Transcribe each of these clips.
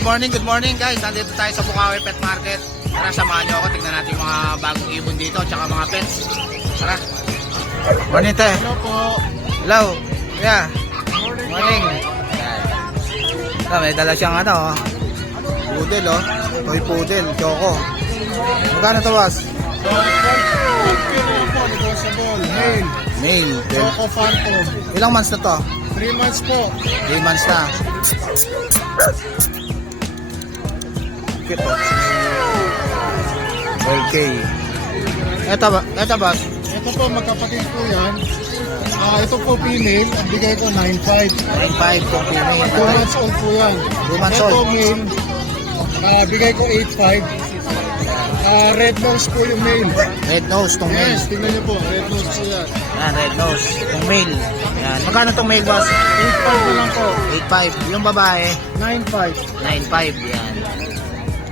Good morning guys. Nandito tayo sa Bukawi Pet Market. Tara, samahan nyo ako. Tignan natin yung mga bagong ibon dito, tsaka mga pets. Tara. Morning tayo. Hello po. Hello. Yeah. Morning. May dala siyang ano, poodle oh. Toy poodle, choco. Magkano to, boss? Male. Male. Choco Phantom. Ilang months na to? 3 months po. 3 months na. Cute oh. 12K. Eto ba? Ito po, magkapatid po yan. Ito po female. Ang bigay ko 9.5. 9.5 kung female. 2 months old po yan. 2 months Ito old. male. Bigay ko 8.5. Red nose po yung male. Red nose tong male. Yes, tingnan nyo po. Red nose po yan. Yan, red nose. Tong male. Yan. Magkano tong male, boss? 8.5 na lang po. 8.5. Yung babae, 9.5. 9.5. Yan.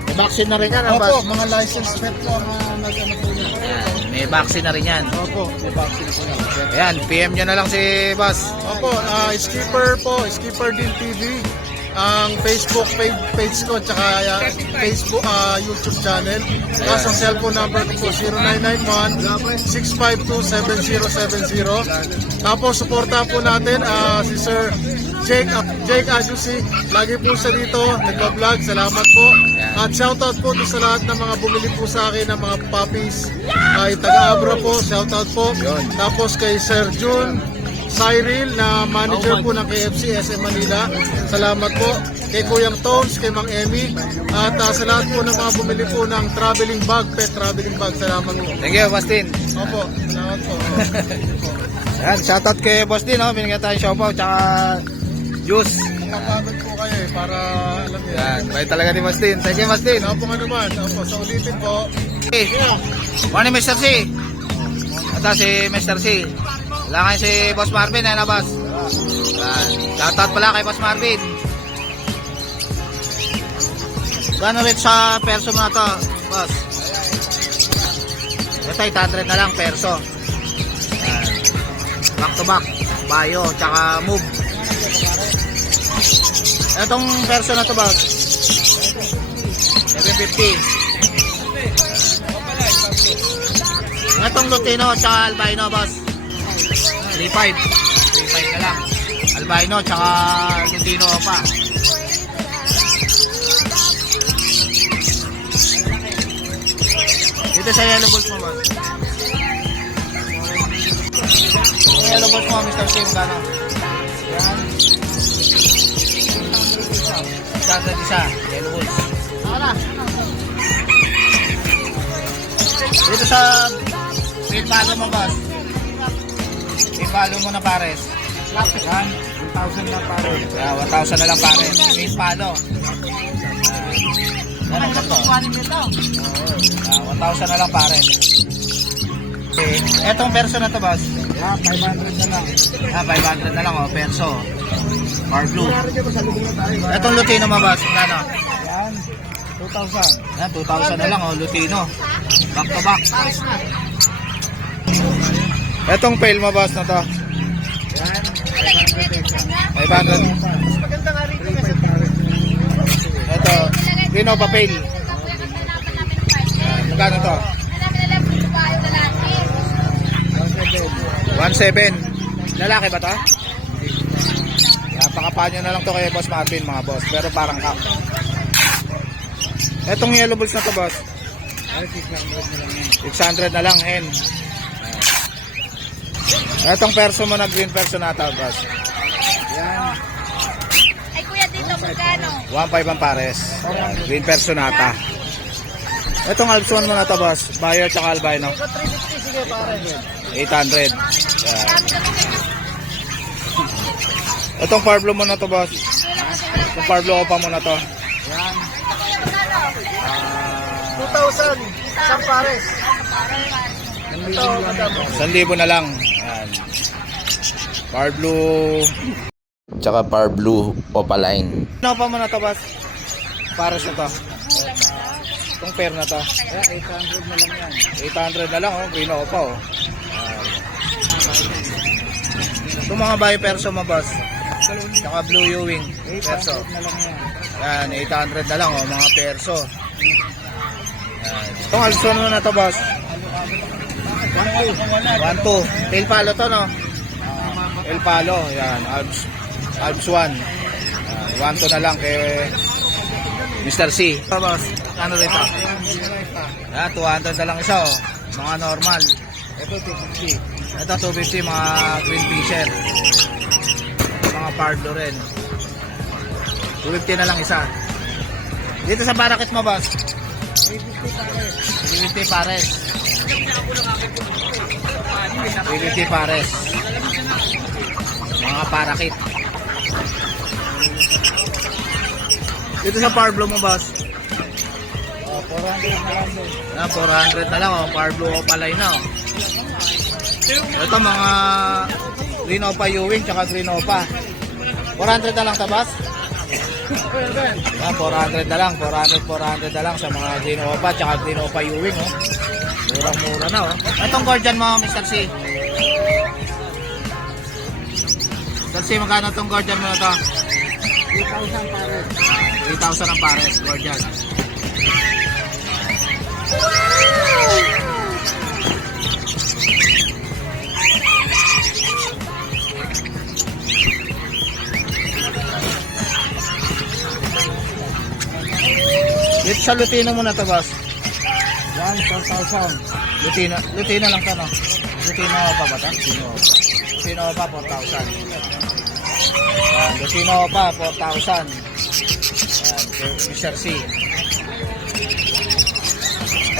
May vaccine na rin yan, Opo, boss? mga licensed pet po ang nag-ano po niya. Yan. May vaccine na rin yan. Opo, may vaccine po yan. Ayan, PM nyo na lang si boss. Opo, Skipper po, Skipper din TV. Ang Facebook page ko, tsaka Facebook, YouTube channel. Tapos ang cellphone number ko po, 0991-652-7070. Tapos suporta po natin si Sir Jake Ajusi. Lagi po siya dito, nagpa-vlog. Salamat po. At shoutout po sa lahat ng mga bumili po sa akin ng mga puppies. Ay taga-Abra po, shoutout po. Tapos kay Sir June Cyril na manager po ng KFC SM Manila. Salamat po. Kay Kuyang Tones, kay Mang Emmy. At sa lahat po ng mga bumili po ng traveling bag, pet traveling bag. Salamat po. Thank you, Boss Din. Opo, salamat po. Ayan, shoutout kay Boss Din. Oh. Binigyan tayo shoutout, tsaka juice. Kapagod po kayo para alam niyo. Yan, bait talaga ni Boss Din. Thank you, Boss Din. Opo nga naman. Opo, sa ulitin po. Hey, morning, Mr. C. Ito si Mr. C. Wala kayo si Boss Marvin, ano, boss? Yan. Shoutout pala kay Boss Marvin. Gano'n rin sa perso mo na to, boss? Ito, 800 na lang perso. Yan. Back to back. Bayo, tsaka move. Itong perso na to, boss? 750. Itong Lutino, tsaka albino, boss? 3.5 na lang. Albino, tsaka Lutino pa. Dito sa yellow balls mo, boss. Yung yellow balls mo, Mr. C, magkano? Yan. 600 isa. Yellow balls. Dito sa mail palo mo, boss. Mail palo mo na pares. Yan. 1,000 na pares. 1,000 na lang pares. Mail palo. Ano ba to? 1,000 na lang pares. Okay. Etong perso na to, boss. 500 na lang. 500 na lang, oh, perso. Bar blue. Etong Lutino mo, boss. Ano? Yan. 2,000. Yan, 2,000 na lang, oh, Lutino. Back to back. Etong pail mo, boss, na to. Yan. 500. Maganda nga rin. Ito, Pino pa pail. Magkano to? 1,700. Lalaki ba to? Yan, pakapaan nyo na lang to kay Boss Marvin, mga boss. Pero parang kak. Etong yellow balls na to, boss. 600 na lang, hen. Etong perso mo na green perso na to, boss. Yan. Ay kuya, dito magkano? 1,500 ang pares. Green personata. Etong Alpson mo na to, boss. Bayo at albino. 350 sige pare. 800. Yan. Etong Parblo mo na to, boss. Itong Parblo pa mo na to. Yan. 2,000. Isang pares. Ito, madamo. 1,000 na lang. Yan. Parblo. Tsaka Par Blue Opaline. Ano pa mo na to, boss? Pares na to. Itong pair na to. Yan, 800 na lang yan. 800 na lang, oh. Green pa, oh. Itong mga bayo perso mo, boss. Tsaka blue Ewing perso. 800 na lang yan. Yan, 800 na lang, oh, mga perso. Yan. Itong Alson mo na to, boss. 1-2. Tail palo to, no? Tail palo, yan. Alps 1. Yan, 1-2 na lang kay Mr. C. Ito, boss. Ano rito? Yan, 200 na lang isa, oh. Mga normal. Ito, 250. Ito, 250, mga green fisher. Mga pardo rin. 250 na lang isa. Dito sa barakit mo, boss? 350 pares. 350 pares. Mga parakit. Dito sa power blue mo, boss? 400 na lang, oh. Power blue opalay na, oh. Ito mga green opa Ewing tsaka green opa. 400 na lang ta, boss? Yan, 400 na lang. 400 na lang sa mga green opa tsaka green opa Ewing, oh. Murang-mura na, oh. Itong Gordian mo, Mr. C. Mr. C, magkano itong Gordian mo na to? 3,000 pares. 3,000 ang pares, Gordian. Dito sa Lutino muna to, boss. Yan, 4,000. Lutino lang to, no? Lutino pa ba ito? Lutino pa, 4,000. Yan, Lutino pa, 4,000. Yan, Mr. C.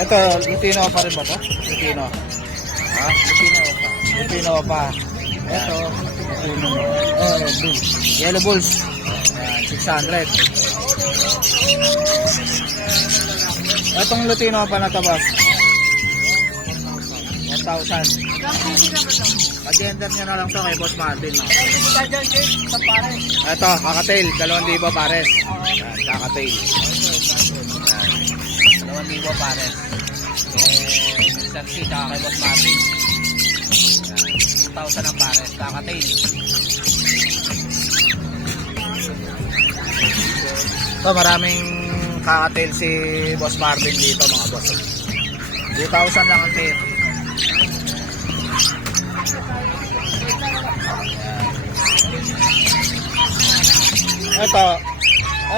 Ito, Lutino pa rin ba ito? Lutino. Ha? Lutino pa. Ito, Lutino. Blue. Yellow Bulls. Yan, 600. Itong Lutino pa na to, boss? 1,000. Pag-enter nyo na lang to kay Boss Martin, no? Ito, kakatail, 2,000 pares. Yan, kakatail. Yan, 2,000 pares. Mr. C, tsaka kay Boss Martin. Yan, 2,000 ang pares, kakatail. Ito, maraming kakatail si Boss Marvin dito, mga boss. 2,000 lang ang tail.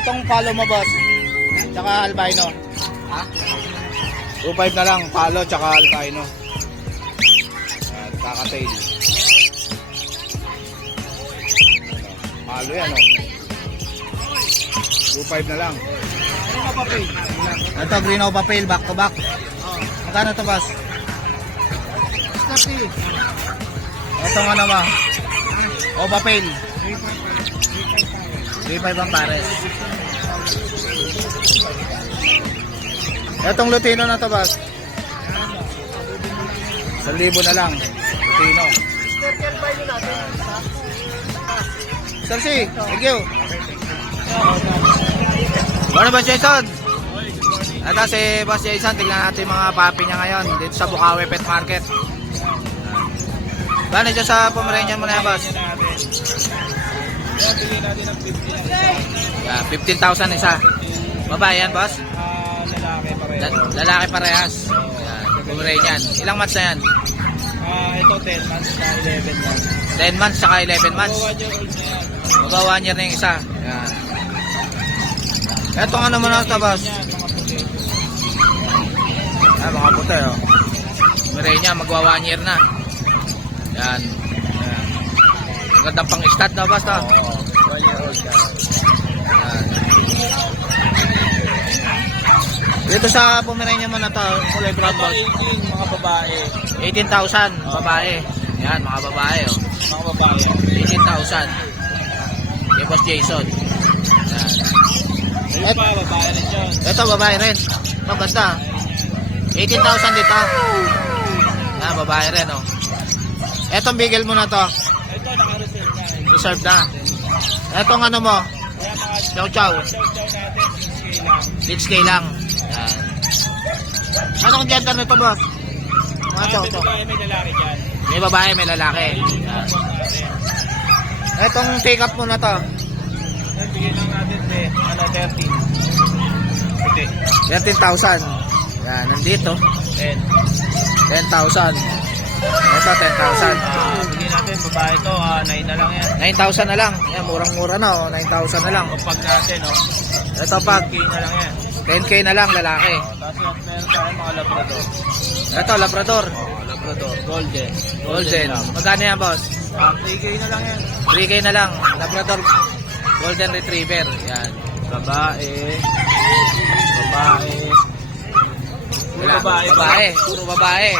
Itong palo mo, boss, tsaka albino. Ha? 2,500 na lang, palo tsaka albino. Yan, kakatail. Palo yan, oh. 2,500 na lang. Ito, green opa pail, back to back. Magkano to, boss? Ito nga naman, opa pail. 3,500 ang pares. Itong Lutino na to, boss? 1,000 na lang. Lutino. Sir C, thank you. Ano ba, Jason? Ito si Boss Jason, tignan natin yung mga papi niya ngayon dito sa Bukawi Pet Market. Gano dyan sa Pomeranian mo na yan, boss? Yeah, 15,000 isa. Babae yan, boss? Lalaki parehas. Yan, Pomeranian. Ilang months na yan? Ito 10 months na 11 months. 10 months saka 11 months. 1 year old na yan. Baba 1 year na yung isa. Yan. Etong ano mo na ito, boss? Mga puti, oh. Pomeranian, magwa 1 year na. Yan. Ang gandang pang-stat na, boss, to? Oo, 1 year old na. Yan. Dito sa Pomeranian mo na to, kulay brown, boss. 18, mga babae. 18,000, babae. Yan, mga babae, oh. Mga babae. 18,000. Kay Boss Jason. Yan. Ayun pa, babae rin yun. Ito, babae rin. Ito, ganda. 18,000 dito. Yan, babae rin, oh. Etong bigel mo na to. Ito, naka-reserve na. Reserve na. Etong ano mo? Kaya mga Chow chow. chow-chow natin, 6K lang. Yan. Anong gender nito, boss? Mga chow chow. may lalaki dyan. May babae, may lalaki. Yan. Etong take up mo na to. bigyan lang natin 13,000. Yan, nandito. 10,000. Ito, 10,000. Bigyan natin, babae to, 9 na lang yan. 9,000 na lang. Yan, murang-mura na, oh. 9,000 na lang. Pag natin, Ito, pag 10K na lang yan. 10K na lang, lalaki. Tapos meron tayo mga labrador. Ito, Labrador. Labrador, golden. Golden. Magkano yan, boss? 3K na lang yan. 3K na lang. Labrador Golden Retriever. Yan. Babae. Wala. Babae. Puro babae.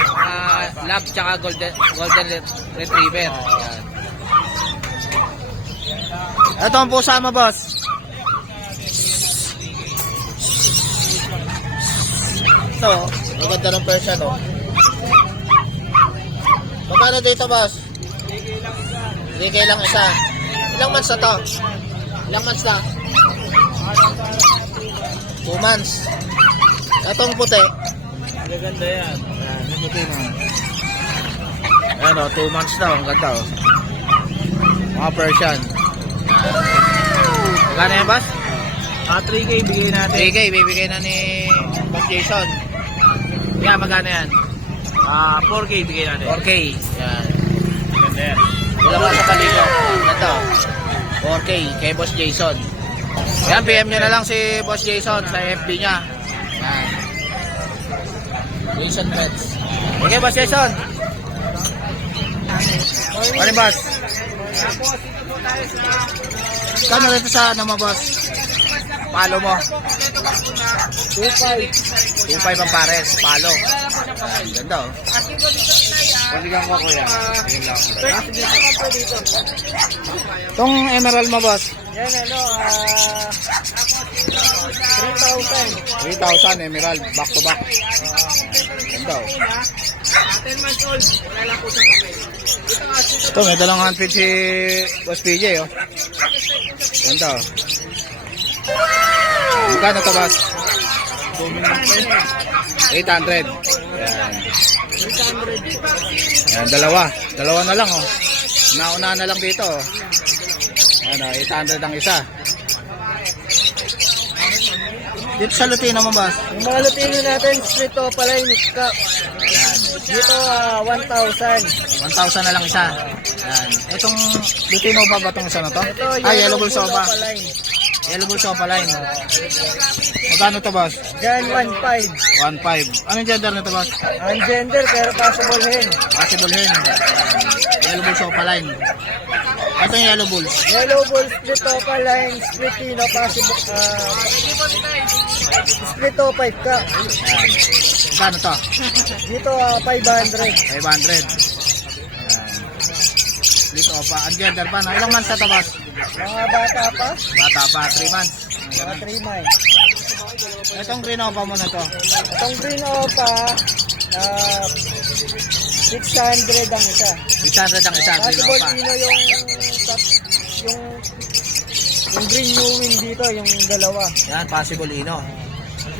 Lab tsaka Golden Retriever. Yan. Ito ang pusa mo, boss. Ito, maganda ng Persian, oh. Magkano dito, boss? 3K lang isa. Ilang months na to? Ilang months na? 2 months. Itong puti. Maganda yan. Yan, yung puti na. Ayan, oh, 2 months na. Ang ganda, oh. Mga Persian. Magkano yan, boss? 3K bigay natin. 3K, bibigay na ni Boss Jason. Yan, magkano yan? 4K bigay natin. 4K. Yan. Maganda yan. Wala ka sa kaligo. Ito. 4K kay Boss Jason. Yan, PM nyo na lang si Boss Jason sa FB niya. Yan. Jason Pets. Okay, Boss Jason. Ano, boss? Kano rito sa ano mo, boss? Palo mo? 2.5 ang pares. Palo. Ganda, oh. Paligan ko, kuya. Ayun lang. Itong emerald mo, boss? Yan, 3,000. 3,000 emerald. Back to back. Ganda, oh. 10 months old. Wala lang po sa kamay. Ito, may dalang handfeed si Boss PJ, oh. Ganda, oh. Magkano to, boss? 800. Yan. Yan, dalawa. Dalawa na lang, oh. Nauna na lang dito, oh. Ano, 800 ang isa. Dito sa Lutino mo, boss? Yung mga Lutino natin, split to pala yung cup. Dito, 1,000. 1,000 na lang isa. Yan. Itong Lutino ba ba itong isa na to? Ito, Yellow Bull Soba. Opaline. Yellow Bull Soba line. Magkano to, boss? Diyan, 1,500. 1.5. Anong gender nito, boss? Ang gender, pero possible hen. Possible hen. Yellow Bull Soba line. Ito yung Yellow Bulls. Yellow Bull, split Opaline, split Tino, possible, split to 5 ka. Yan. Magkano to? Dito, 500. 500. Yan. Dito pa. Ang gender pa, no? Ilang months na to, boss? Mga bata pa, Bata pa, 3 months. mga 3 months. Itong green opa mo na to. Itong green opa, 600 ang isa. 600 ang isa, green Possible opa. Tino yung green new wing dito, yung dalawa. Yan, possible ino.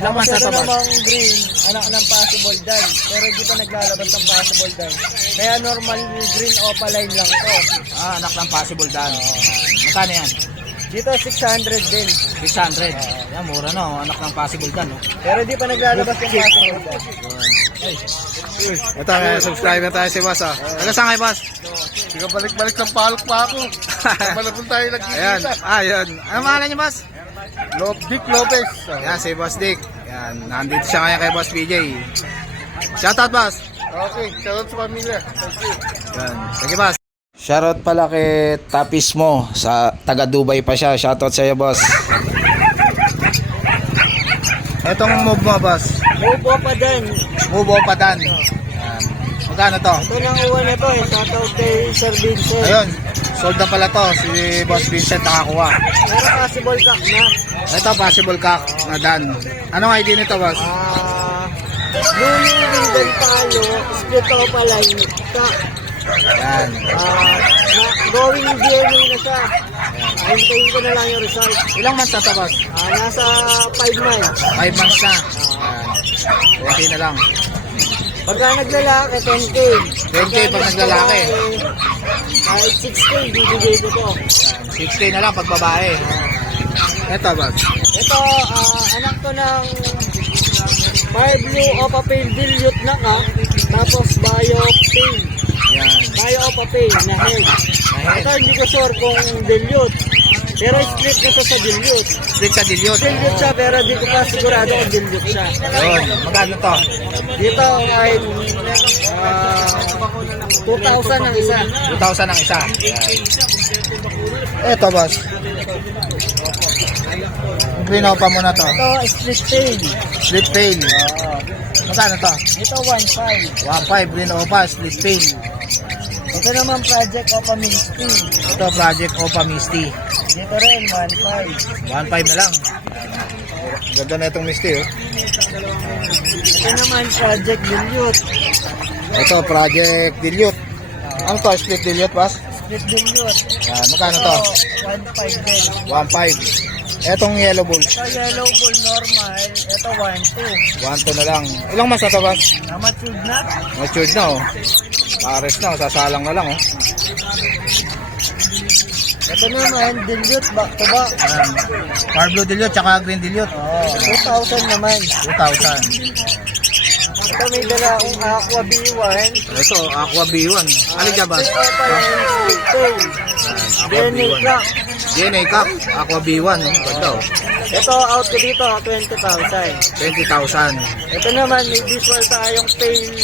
Ilang months na Ito to, boss? namang green, anak ng possible dan. Pero hindi pa naglalabas ng possible dan. Kaya normal green opaline lang to. Anak ng possible dan. Magkano yan? Dito 600 din. 600. Yan, mura no. Anak ng possible dan, no? Pero di pa naglalabas yung possible dan. Ito, may subscriber tayo si boss, ah. Taga saan kayo, boss? Sige, balik-balik ng palok pa ako. Malapun tayo Ayan. nagkikita. Ayun. Ano pangalan niyo, boss? Dick Lopez. Yan, si Boss Dick. Yan, nandito siya ngayon kay Boss PJ. Shoutout, boss. Okay, shoutout sa pamilya. Thank you. Yan. Sige, boss. Shoutout pala kay Tapis mo sa taga Dubai pa siya. Shoutout sa iyo, boss. Itong move mo, boss. Ubo pa din. Move pa dan. Yan. Magkano to? Ito nang uwan na to eh. Shoutout kay Sir Vincent. Ayun. Sold na pala to. Si Boss Vincent nakakuha. Pero possible cock na. Ito, possible cock na dan. Anong ID nito, boss? Blue wing din tayo. Split opaline. Yan. Going DNA na siya. Hintayin ko na lang yung result. Ilang months na to, boss? Nasa 5 months. 5 months na. Yan. Okay na lang. Pagka naglalaki, 10K. 10K pag naglalaki. Kahit 6K, bibigay ko to. Yan. 6K na lang pag babae. Ito, boss. Ito, anak to ng Fire Blue Opa Pain Dilute na ka. Tapos Bio Pain. Yan. Bio Opa Pain na head. Ito hindi ko sure kung dilute. Pero split na to sa dilute. Split sa dilute. Dilute siya pero di ko pa sigurado kung dilute siya. Yun. Magkano to? Dito ay 2,000 ang isa. 2,000 ang isa. Yan. Ito, boss. Green Opa mo na to. Ito split pain. Split pail. Magkano to? Ito 1,500. 1.5 Green Opa, split pail. Ito naman Project Opa Misty. Ito, Project Opa Misty. Dito rin 1,500. 1.5 na lang. Ganda na itong Misty, oh. Ito naman Project Dilute. Ito, Project Dilute. Ano to? Split Dilute, boss? Split Dilute. Yan, magkano to? 1,500 din. 1.5. Etong Yellow Bull. Ito Yellow Bull normal. Ito 1,200. 1.2 na lang. Ilang mas na to, boss? Namatud na. Matured na, oh. Pares na, oh. Sasalang na lang, oh. Ito naman Dilute back to back. Yan. Fire Blue Dilute, tsaka Green Dilute. Oh, 2,000 naman. 2,000. Ito may dala akong Aqua B1. Ito, Aqua B1. Alin ka, boss? Ito pa yung split tail. Aqua DNA B1. Cup. DNA Cup, Aqua B1, oh. Ganda, oh. Ito out ko dito 20,000. 20,000. Ito naman may visual tayong pail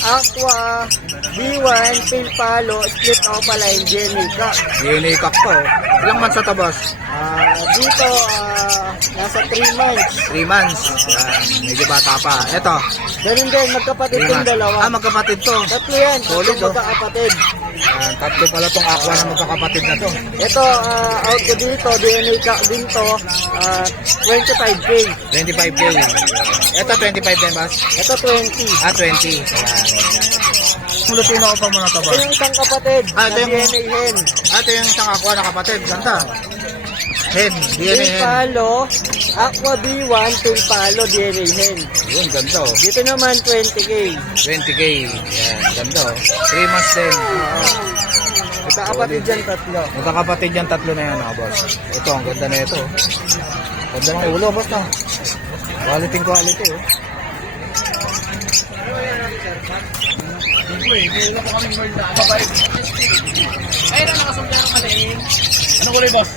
Aqua B1 pail palo split opaline DNA Cup. DNA Cup to, oh. Ilang months na to, boss? Dito nasa 3 months. 3 months. Yan, medyo bata pa. Ito, Ganun din magkapatid 3 yung months. dalawa. Magkapatid to. Tatlo yan, Solid, tatlong oh. magkakapatid. Yan, tatlo pala tong Aqua na magkakapatid na to. Ito, out ko dito, DNA Cup din to, 25K. 25K. Ito, 25 din, boss? Ito 20. 20. Yan. Lutino ko pa muna to, Ito boss. yung isang kapatid, Ah, ito na yung- DNA hen. Ito yung isang Aqua na kapatid. Ganda. Hen, DNA Pail hen. palo, Aqua B1, pail palo, DNA hen. Yun, ganda, oh. Dito naman 20K. 20K. Yan, ganda, oh. 3 months din. Magkakapatid dyan tatlo. Magkakapatid yan, tatlo na yan, oh, boss. Ito, ang ganda na ito, oh. Ganda ng ulo, boss, na. Quality, quality, oh. Ano kulay, boss?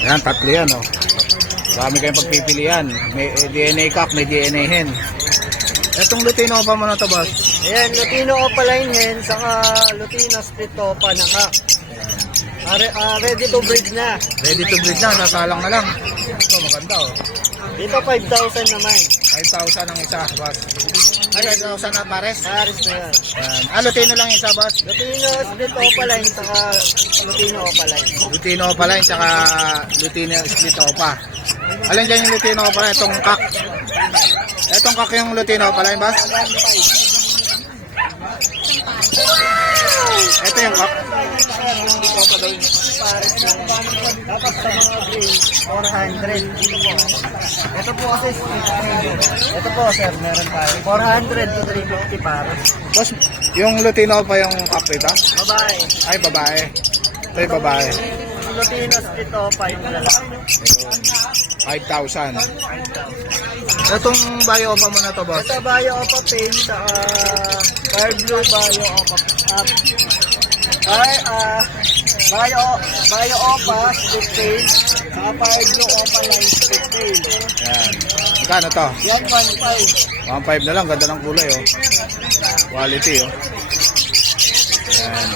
Yan, tatlo yan, oh. Dami kayong pagpipilian. May DNA Cup, may DNA hen. Etong Lutino pa mo na to, boss. Ayan, Lutino opaline hen, saka Lutino split opa na ka. Ready to breed na. Ready to breed na, sasalang na lang. Ito, maganda, oh. Dito 5,000 naman. 5,000 ang isa, boss. Ay, 5,000 na pares. Paris na yan. Yan. Ah, Lutino lang isa, boss. Lutino split opaline, saka Lutino opaline. Lutino pa lang, saka Lutino split pa. Alin dyan yung Lutino pa lang? Itong kak. Itong kak yung Lutino pa lang, boss? Ito yung kak. Paris na yan. Tapos sa mga green, 400. Ito po kasi split tail. Ito po sir, meron tayo. 400 to 350 Paris. Boss, yung Lutino pa yung kak, ito? Babae. Ay, babae. Ito yung babae. Yung Lutino split opa, yung lalaki. 5,000. Itong bio pa mo na to, boss? Ito Bio Opa Pain, saka Fire Blue Bio Opa Bio Opa split tail, saka Fire Blue Opa line split tail. Yan. Magkano to? Yan 1.5. 1.5 na lang. Ganda ng kulay, oh. Quality, oh. Yan.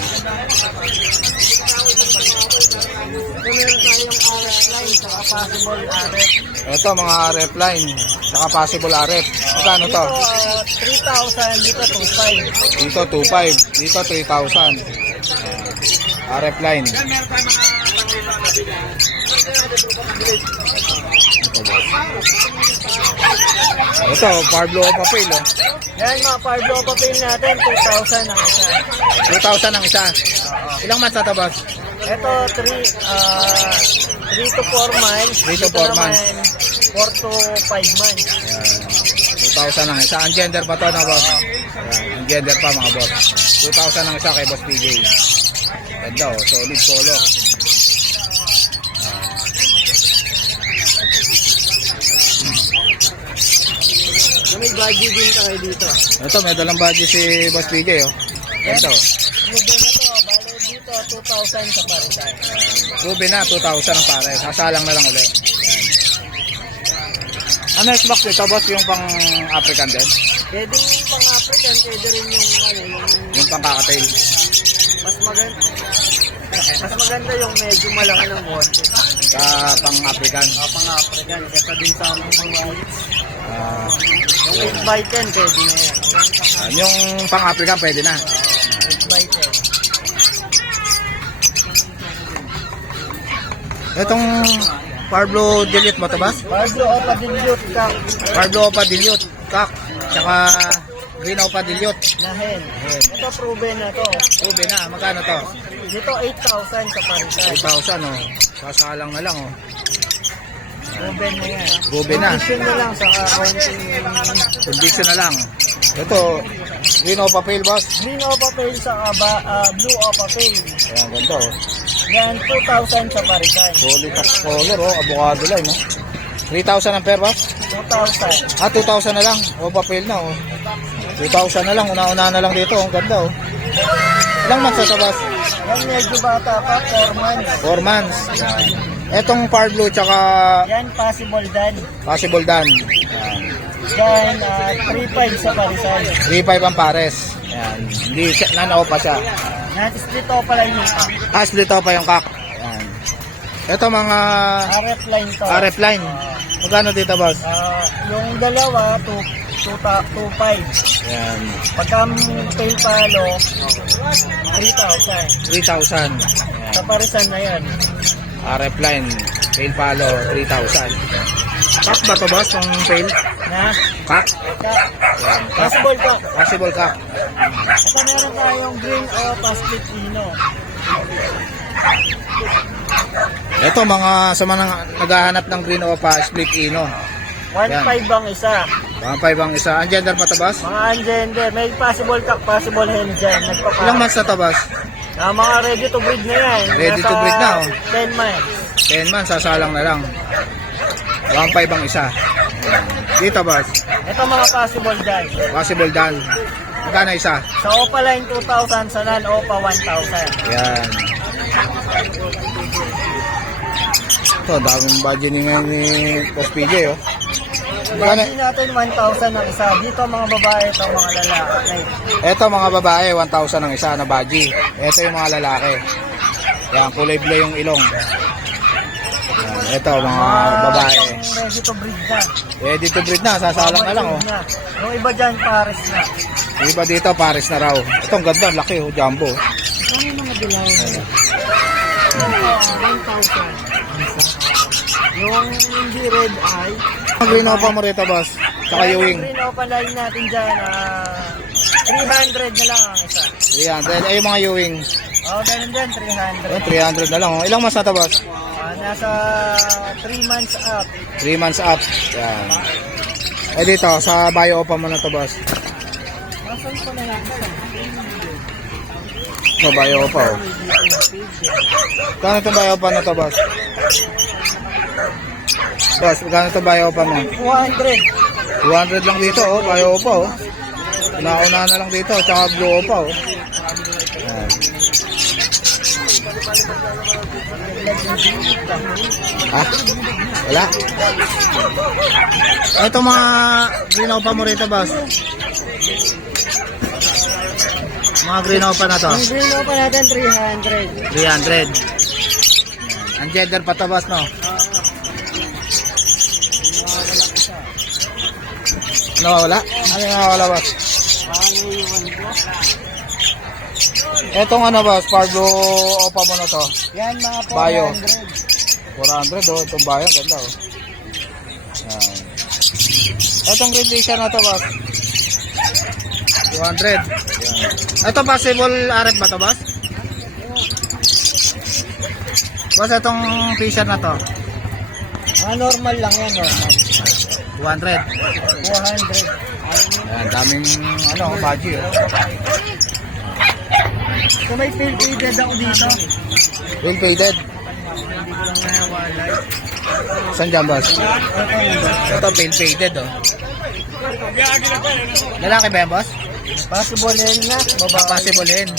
Ito meron tayong RF line, saka possible RF. Ito, mga RF line. Saka possible RF. Magkano to? Dito 3,000, dito 2,500. Dito 2.5, dito 3,000. RF line. Ito, Pablo Papel, oh. Yan mga Fire Blue Opa Pain natin, 2,000 ang isa. 2,000 ang isa. Ilang months na to, boss? Ito, 3 to 4 months. 3 to 4 months. 4 to 5 months. Yan. 2,000 ang isa. Ang gender pa to na boss. Yan. Ang gender pa mga boss. 2,000 ang isa kay Boss PJ. Ganda oh. Solid color. May budget din tayo dito. Ito, may dalang budget si Boss PJ oh. Ganda oh. Ruben na to, bale dito, 2,000 sa parisan. Ruby na, 2,000 ang pare. Sasalang na lang ulit. Ano next box ito boss? Yung pang African din? Pwede yung pang-African, pwede rin yung Yung pang kakatail? mas maganda yung medyo malaki ng konti. Sa pang African? Pang-African, kesa din sa mga whites. Ah, Yung 8 by 10, pwede na yan. yung pang African pwede na. 8 by 10. Itong Parblo Dilute mo to boss? Pablo Opa Dilute Kak Parblo Opa Dilute, kak. Tsaka Green Opa Dilute. na hen. Ito proven na to. Ruby na, magkano to? Dito 8,000 sa parisan. 8,000 oh. Sasalang na lang oh. Proven na yan. Ruby na. Condition na lang sa accounting. Condition na lang. Ito, Green Opa Pale boss. Green Opa Pale sa Blue Opa Pale. Ayan, ganda oh. Yan 2,000 sa parisan. Solid color oh, avocado line oh. 3,000 ang pair boss? 2,000. Ah, 2,000 na lang. Opa Pale na oh. 2,000 na lang, una-una na lang dito oh. Ganda oh. Ilang months na to boss? Yan medyo bata pa, 4 months. 4 months. Etong Parblo tsaka Yan possible dan. Possible Dan. Yan 3,500 sa parisan. 3,500 ang pares. Ayan. Hindi siya, nanao pa siya. Nat-split off pala yung Split pa yung kak. Ayan. Ito mga RF line to. RF line. Magkano dito boss? Yung dalawa, 2,500. Ayan. Pagka tail palo, 3,000. 3,000. Sa parisan na yan. RF line. Tail palo, 3,000. Kak ba to boss? Yung tail? Na? Kak? Ka- Possible po. Possible kak. Ito meron tayong green o split ino. Ito mga sa mga naghahanap ng Green Opa Split Ino. 1,500 ang isa. 1,500 ang isa. Ang gender pa to boss? Mga ungender, may possible kak, possible hen dyan. Ilang months na to boss? Mga ready to breed na yan. Ready to Nasa breed na, oh. 10 months. 10 months, sasalang na lang. 1,500 ang isa. Dito boss? Ito mga possible dyan. Possible Dan. Magkano isa? Sa Opa line 2,000, sa non-Opa 1,000. Yan. Ito, daming budget ni ngayon ni Boss PJ oh. Magkano? Bali natin 1,000 ang isa. Dito mga babae, ito mga lalaki. Ito mga babae, 1,000 ang isa na budget. Ito yung mga lalaki. Yan, kulay blue yung ilong. Yan, ito mga babae. Itong ready to breed na. Ready to breed na, sasalang na lang oh. Na. Yung iba dyan, pares na. Yung iba dito, pares na raw. Ito, ang ganda, laki oh, jumbo. Ano yung mga dilaw? 1,000. Yung hindi red eye. Ang Green Opa mo rito boss, saka Ewing. Yung green opa line natin dyan, 300 na lang ang isa. Yan, then ay yung mga Ewing. Ganun din, 300. 300 na lang oh. Ilang months na to boss? Nasa 3 months up. 3 months up. Yan. Eh dito, sa Bio Opa mo na to boss. Nasaan pa na lang isa? Sa Bio Opa oh. Kano itong Bio Opa na to boss? Boss, kano itong Bio Opa mo? 200. 200 lang dito oh, Bio Opa oh. Nauna na lang dito, tsaka Blue Opa oh. Yan. Ah, wala. Ito mga Green Opa mo rito boss. Mga Green Opa na to. Ang green opa natin, 300. 300. Ang gender pa to boss no? Nawawala? Ano yung nawawala boss? Ano yung ko? Etong ano boss, Parblo Opa mo na to. Yan, mga 400. Bayo. 400 oh, itong bayo, ganda oh. Yan. Etong Green Fisher na to boss. 200. Yan. Ito possible RF ba to boss? Boss, itong Fisher na to. Normal lang yan, normal. 200. 400. Ayan, daming badge. So may faded ako dito. Well faded. Saan dyan, boss? Ito, pale faded, oh. Lalaki ba yan, boss? Possible hen na, babae. Possible hen.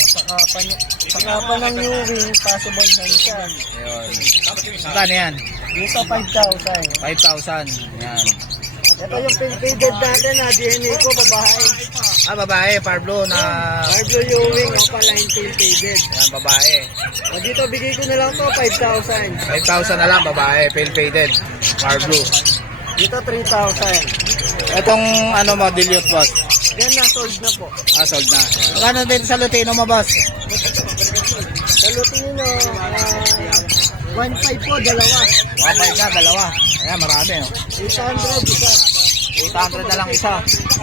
Saka pa ng new wing, possible hen siya. Ayun. Magkano yan? Dito 5,000. 5,000. Yan. Ito yung faded natin na DNA ko, babae. Babae, Parblo na... Arblo yung wing, pala yung faded. Yan, babae. O dito, bigay ko na lang to 5,000. 5,000 na lang, babae, pale faded. Parblo. Dito 3,000. Itong mo, dilute, boss. Yan na, sold na po. Sold na. Magkano din sa Lutino mo, boss? Salutin nyo, 1,500 po, dalawa. 1,500 na, dalawa. Ayan, marami, oh. 800 isa. 800 na lang isa.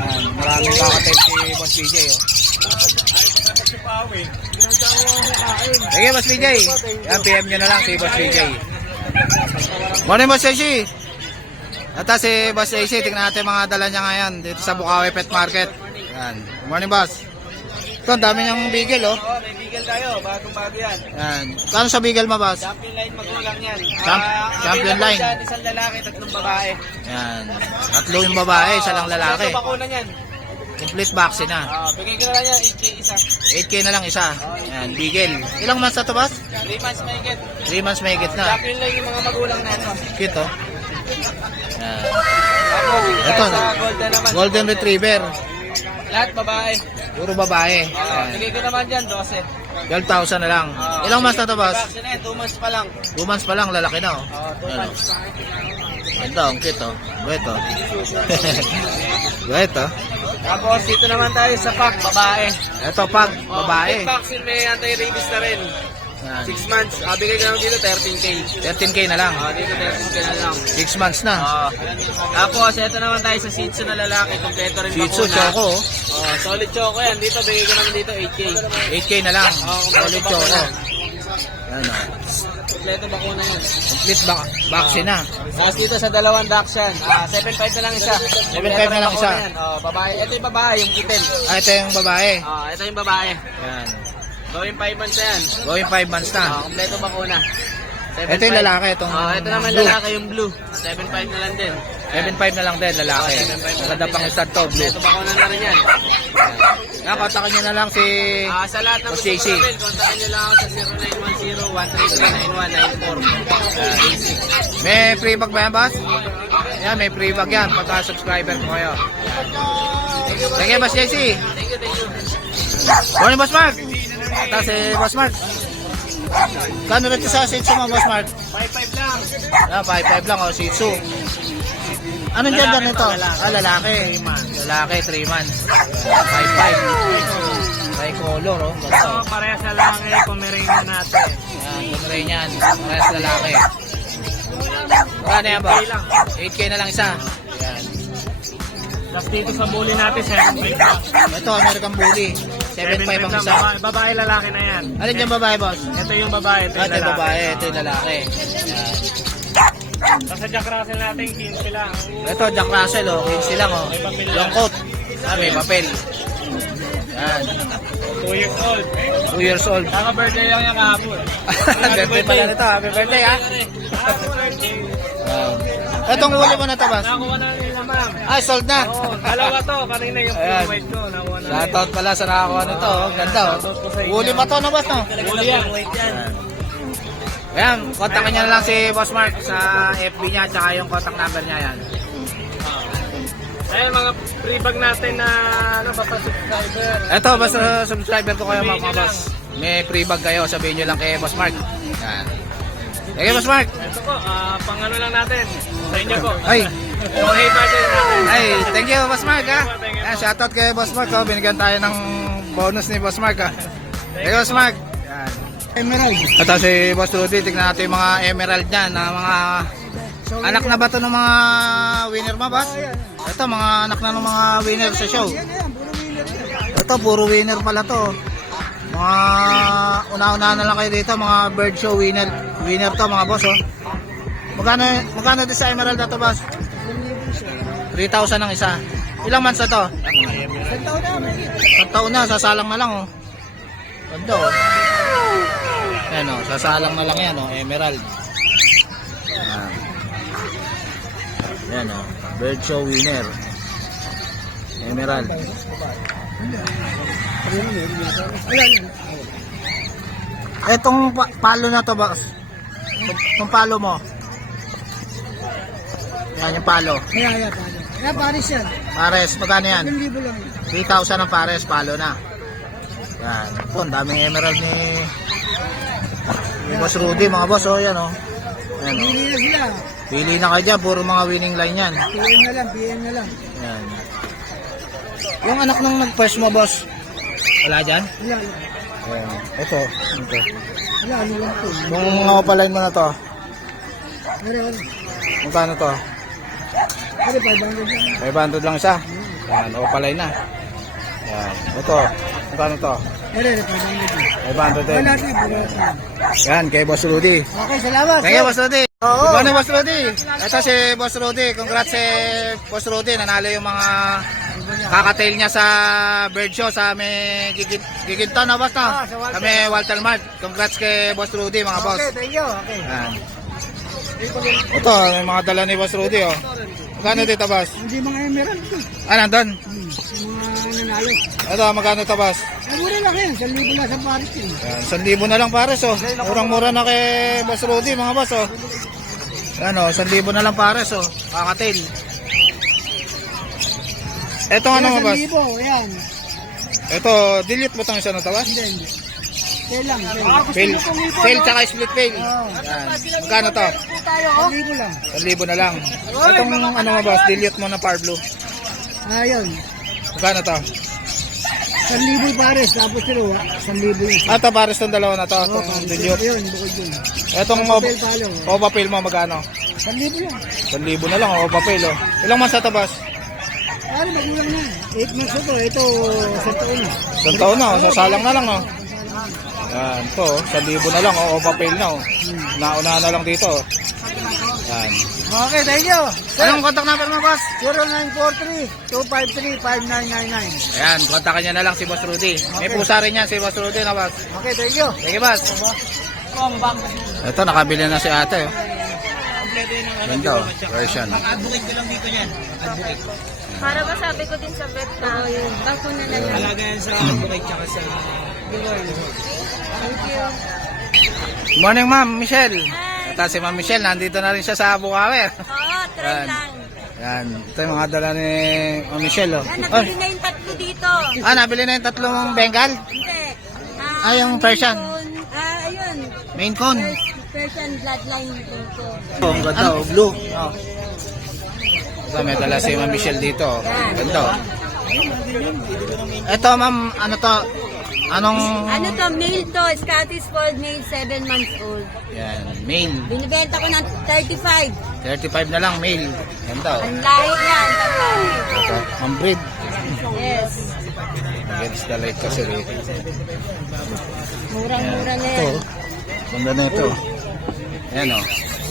Ayan, maraming kakatel si Boss PJ, oh. Sige, Boss PJ. Yan, PM nyo na lang si Boss PJ. Morning, Boss PJ. Ito si Boss AC, tingnan natin mga dala niya ngayon dito sa Bukawi Pet Market. Yan. Morning, boss. Ito, ang dami niyang beagle, oh. May bigel tayo, bagong-bago yan. Yan. Kano sa beagle mo, boss? Champion line magulang yan. Champion line. Isang lalaki, 3 babae. Yan. 3 yung babae, isa lang lalaki. Ito bakuna yan. Complete vaccine na. Bigay ko na lang yan, 8K isa. 8K na lang isa. Yan, beagle. Ilang months na to, boss? 3 months may get. 3 months may na. Champion line yung mga magulang natin. Cute, oh. Yan. Ako, Ito, sa golden naman. Golden Retriever. Lahat babae. Puro babae. Yan. Bigay ko naman dyan, 12. 12,000 na lang. Ilang months na to, boss? Vaccine eh, 2 months pa lang. 2 months pa lang, lalaki na, oh. 2 Yan, months. Ganda, ang cute, oh. Buwet, oh. Buwet, oh. Tapos dito naman tayo sa pack, babae. Ito, pag, babae. May vaccine, may anti-rabies na rin. Yan. 6 months. Bigay ko naman dito, 13K. 13K na lang. Dito 13K na lang. 6 months na. Tapos, ito naman tayo sa Shih Tzu na lalaki. Kompleto rin Shih Tzu, bakuna. choco, oh. Solid choco yan. Dito, bigay ko naman dito, 8K. 8K na lang. Solid choco. bakuna. Yan, oh. Kompleto bakuna yan. Complete vaccine na. Tapos dito sa dalawang Dachshund, 7.5 na lang isa. 7.5 na lang isa. Babae. Ito yung babae, yung itim. Ito yung babae. Ito yung babae. Yan. Gawin 5 months na yan. Going 5 months na. Kompleto bakuna. Ito yung lalaki. Itong Ito naman blue. lalaki yung blue. 7.5 na lang din. 7.5 na lang din, lalaki. 7.5 Maganda pang stud to, blue. Kompleto bakuna na rin yan. Yan, kontakin nyo na lang si... Sa lahat ng Boss gusto JC. namin, kontakin nyo lang ako sa 0910-133-9194. May free bag ba yan, boss? Yan, may free bag yan. Pagka-subscriber ko kayo. Sige, Boss JC. Thank you. Morning, Boss Mark. Ito si Boss Mark. Kano rin ito sa Shih Tzu mo, Boss Mark? 5.5 lang. 5.5 lang, oh, Shih Tzu. Anong gender nito? Lalaki. 3 months. 5.5. Tricolor, oh. Ganda. Parehas na lang Pomeranian natin. Yan, Pomeranian. Parehas lalaki. Magkano yan, boss? 8K na lang isa. Yan. Tapos dito sa bully natin, 7.5 lang. Ito, American Bully. 7.5 ang isa. Babae, lalaki na yan. Alin yung babae, boss? Ito yung babae, ito Ito yung babae, ito yung lalaki. Yan. Tapos sa Jack Russell natin, 15 lang. Ito, Jack Russell, oh. 15 lang, oh. Long coat. May papel. Yan. 2 years old. 2 years old. Kaka-birthday lang yung kahapon. Birthday pala nito. Happy birthday, ha? Itong huli mo na to, boss? Nakuha na nila, ma'am. Sold na. Dalawa to, kanina yung Ayan. white ko. Nakuha na Shoutout pala sa nakakuha nito, oh. Ganda, oh. Huli pa to, no, boss, no? Huli yan. Ayan, kontakin niya na lang si Boss Mark sa FB niya, tsaka yung contact number niya, yan. Ayun, mga free bag natin na basta subscriber. Ito, basta subscriber ko kayo, mga boss. May free bag kayo, sabihin nyo lang kay Boss Mark. Yan. Sige, Boss Mark. Ito po, pang ano lang natin. Sa inyo po. Ay, Yung hey budget natin. thank you, Boss Mark, ha. Ayan, shoutout kay Boss Mark, oh. Binigyan tayo ng bonus ni Boss Mark, ha. Thank you, Boss Mark. Yan. Emerald. Ito si Boss Rudy, tignan natin yung mga emerald niya, na mga anak na ba ito ng mga winner mo, boss? Ito, mga anak na ng mga winner sa show. Ito, puro winner pala to. Mga una-una na lang kayo dito, mga bird show winner Winner to mga boss, oh. Magkano din sa Emerald na to, boss? 3,000 ang isa. Ilang months na to? Isang taon na, sasalang na lang, oh. Ganda, oh. Ayan, oh, sasalang na lang yan, oh. Emerald. Ayan, oh. Bird show winner. Emerald. Etong palo na to, boss. Itong palo mo. Yan yung palo. Kaya Paris yan. Pares, magkano yan? 1,000 lang. 3,000 ang pares, palo na. Yan. Ito, ang daming emerald ni Boss Rudy, mga boss. Oh, yan, oh. Yan, oh. Pili na sila. Pili na kayo dyan, puro mga winning line yan. PM na lang. Yan. Yung anak nung nag-first mo, boss, wala dyan? Wala. Ayan. Ito. Wala, ano lang po. Yung mga opaline mo na to, Wala. magkano to? Ano, 500 lang. 500 lang isa. Yan, opaline na. Yan. Ito, magkano to? Wala, 500 lang. 500 din. Wala, wala. Yan, kay Boss Rudy. Okay, salamat. Thank you, Boss Rudy. Oo. Good morning, Boss Rudy. Ito si Boss Rudy. Congrats si Boss Rudy. Nanalo yung mga kakatail niya sa bird show sa may Giginton na, boss, no? Sa Walter. Kami Walter Mart. Congrats kay Boss Rudy, mga boss. Okay, thank you. Okay. Yan. Ito, may mga dala ni Boss Rudy, oh. Magkano dito, boss? Hindi mga emerald ko. Ah, nandun. Mga nanalo. Ito, magkano to, boss? Mura lang yan. 1,000 lang sa Paris yun. Yan, 1,000 na lang pares, oh. Murang-mura na kay Boss Rudy, mga boss, oh. Yan, oh, 1,000 na lang pares, oh. Kakatail. Ito ano mo, boss? 1,000, yan. Ito, delete mo itong isa na tawas? Hindi. Sale lang. Fail, fail tsaka split fail. Oo. Yan. Magkano to? Tayo, 1,000 lang. 1,000 na lang. Itong ano mo, boss, delete mo na par blue. Ayun. Magkano to? 1,000 pares. Tapos pero, 1,000 yun. Ah, ito, pares tong dalawa na to. Oo, Itong pares. delete. Ayun, bukod yun. Itong Papel talo. opa fail mo, magkano? 1,000 lang. 1,000 na lang, opa fail, oh. Ilang months na to, boss? Ano, magulang na. 8 months na to. Ito, 1 taon na. Isang taon na, oh. Sasalang na lang, oh. Yan, ito, 1,000 na lang, oh. Opa fail na, oh. Nauna na lang dito, oh. Yan. Okay, thank you. Anong contact number mo, boss? 0943-253-5999. Ayan, kontakan niya na lang si Boss Rudy. May Okay. pusa rin yan si Boss Rudy na, boss. Okay, thank you. Sige, boss. Ito, nakabili na si ate, oh. Ganda, oh. Version. Para masabi ko din sa vet na. Oo, yun. Bako na lang. Thank you. Good morning, Ma'am Michelle. Ito si Ma'am Michelle, nandito na rin siya sa Bukawer. Oo, try Yan. lang. Yan, ito yung mga dala ni Ma'am Michelle, oh. Yan, Oh, nabili na yung tatlo dito. nabili na yung tatlong Bengal? Hindi. Ah, yung Persian. Ayun. Maine Coon. Persian bloodline dito. Oh, ang ganda, oh, blue. Oh. Ito, may dala si Ma'am Michelle dito. Oh. Ganda, oh. Ito, ma'am, ano to? Anong... Ano to, male to, Scottish Fold male, 7 months old. Yan, male. Binibenta ko ng 35. 35 na lang, male. Ganda, oh. Ang lahi yan. Ito, ang breed. Yes. Against the light kasi rito. Murang-mura na Ito, yan. ganda na ito. Ayan, oh.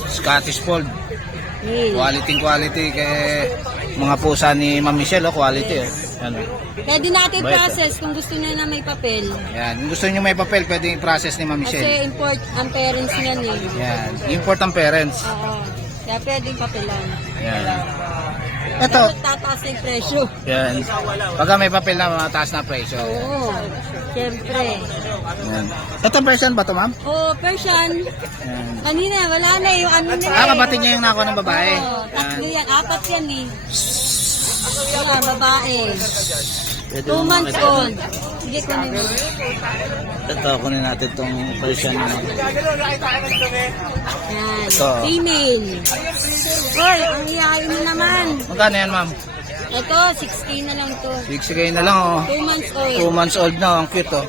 Scottish Fold. Male. Quality kay mga pusa ni Ma'am Michelle, oh. Quality, oh. Yan, oh. Pwede natin Bait, process kung gusto niya na may papel. Yan. Kung gusto niyo may papel, pwede i-process ni Ma'am Michelle. Kasi import ang parents niyan eh. Yan. Import ang parents. Oo. Kaya pwedeng papelan. Yan. Ito. Ito. Tataas na yung presyo. Yan. Pagka may papel na, mataas na presyo. Oo. Siyempre. Yan. Ito version ba to, ma'am? Oo, Persian. Yan. Kanina, wala na yung ano nila. Ah, kapatid niya yung nakuha ng babae. Oo, tatlo Yan. yan. Apat yan eh. Wala, babae. Pwede 2 mo months makita. old. Sige, kunin mo. Ito, kunin natin itong version na. Yan. Ito. Female. Hoy, ang iyahay mo naman. Magkano yan, ma'am? Ito, 6K na lang to. 6K na lang, oh. 2 months old. 2 months old na, ang cute, oh.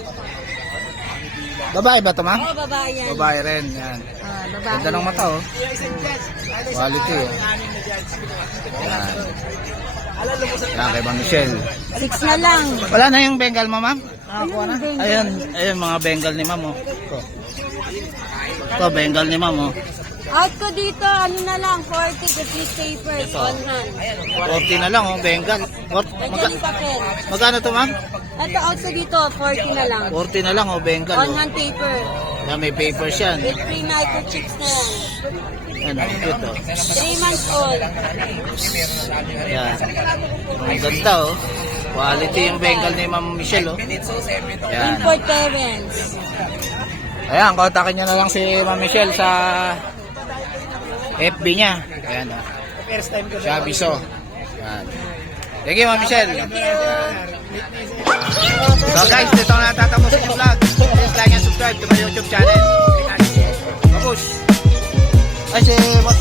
Babae ba to, ma'am? Oo, babae yan. Babae rin, yan. Ah, babae. Ganda ng mata, oh. Quality, oh. Yan. Yan, kay Ma'am Michelle. 6 na lang. Wala na yung Bengal mo, ma'am? Nakakuha na? Ayun, Bengal. Ayun, ayun, mga Bengal ni ma'am, oh. Ito. Ito, Bengal ni ma'am, oh. Out ko dito, ano na lang, 40 to 3 papers on hand. 40 na lang, oh, Bengal. Nandiyan yung papel. Magkano to, ma'am? Ito, out ko dito, 40 na lang. 40 na lang, oh, Bengal. On Oh. hand paper. Yan, may papers yan. With free microchips na yan. Yan, oh, cute, oh. 3 months old. Yan. Ang ganda, oh. Quality yung Bengal ni Ma'am Michelle, oh. Yan. Import parents. Ayan, kontakin nyo na lang si Ma'am Michelle sa FB niya. Ayan, oh. Shabiso. Yan. Thank you, Ma'am Michelle. So guys, dito na natatapos yung vlog. Please like and subscribe to my YouTube channel. Babush! Ay, si Boss